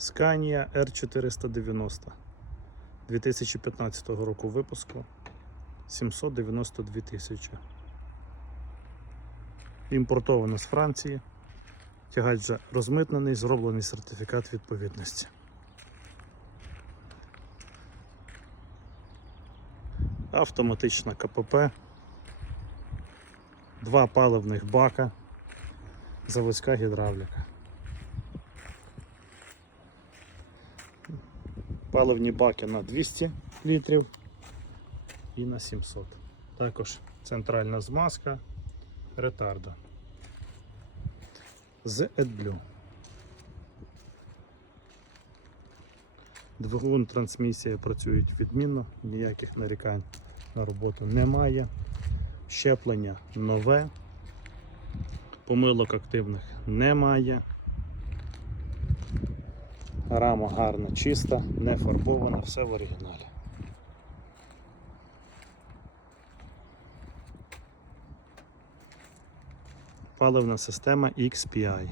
Scania R490 2015 року випуску 792 тисячі. Імпортовано з Франції. Тягач вже розмитнений, зроблений сертифікат відповідності. Автоматична КПП, два паливних бака, заводська гідравліка. Паливні баки на 200 літрів і на 700. Також центральна змазка ретарда з AdBlue. Двигун трансмісія працюють відмінно, ніяких нарікань на роботу немає. Щеплення нове, помилок активних немає. Рама гарна, чиста, не фарбована, все в оригіналі. Паливна система XPI.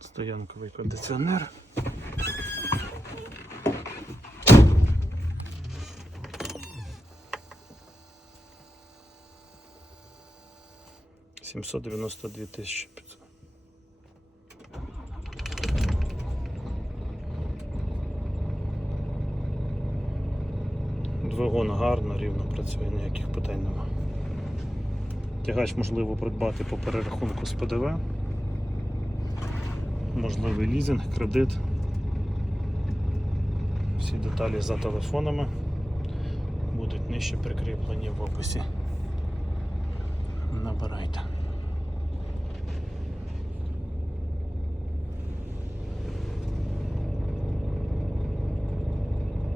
Стоянковий кондиціонер. Сімсот дев'яносто дві тисячі п'ятсот. Двигун гарно, рівно працює, ніяких питань нема. Тягач можливо придбати по перерахунку з ПДВ. Можливий лізинг, кредит. Всі деталі за телефонами будуть нижче прикріплені в описі. Набирайте.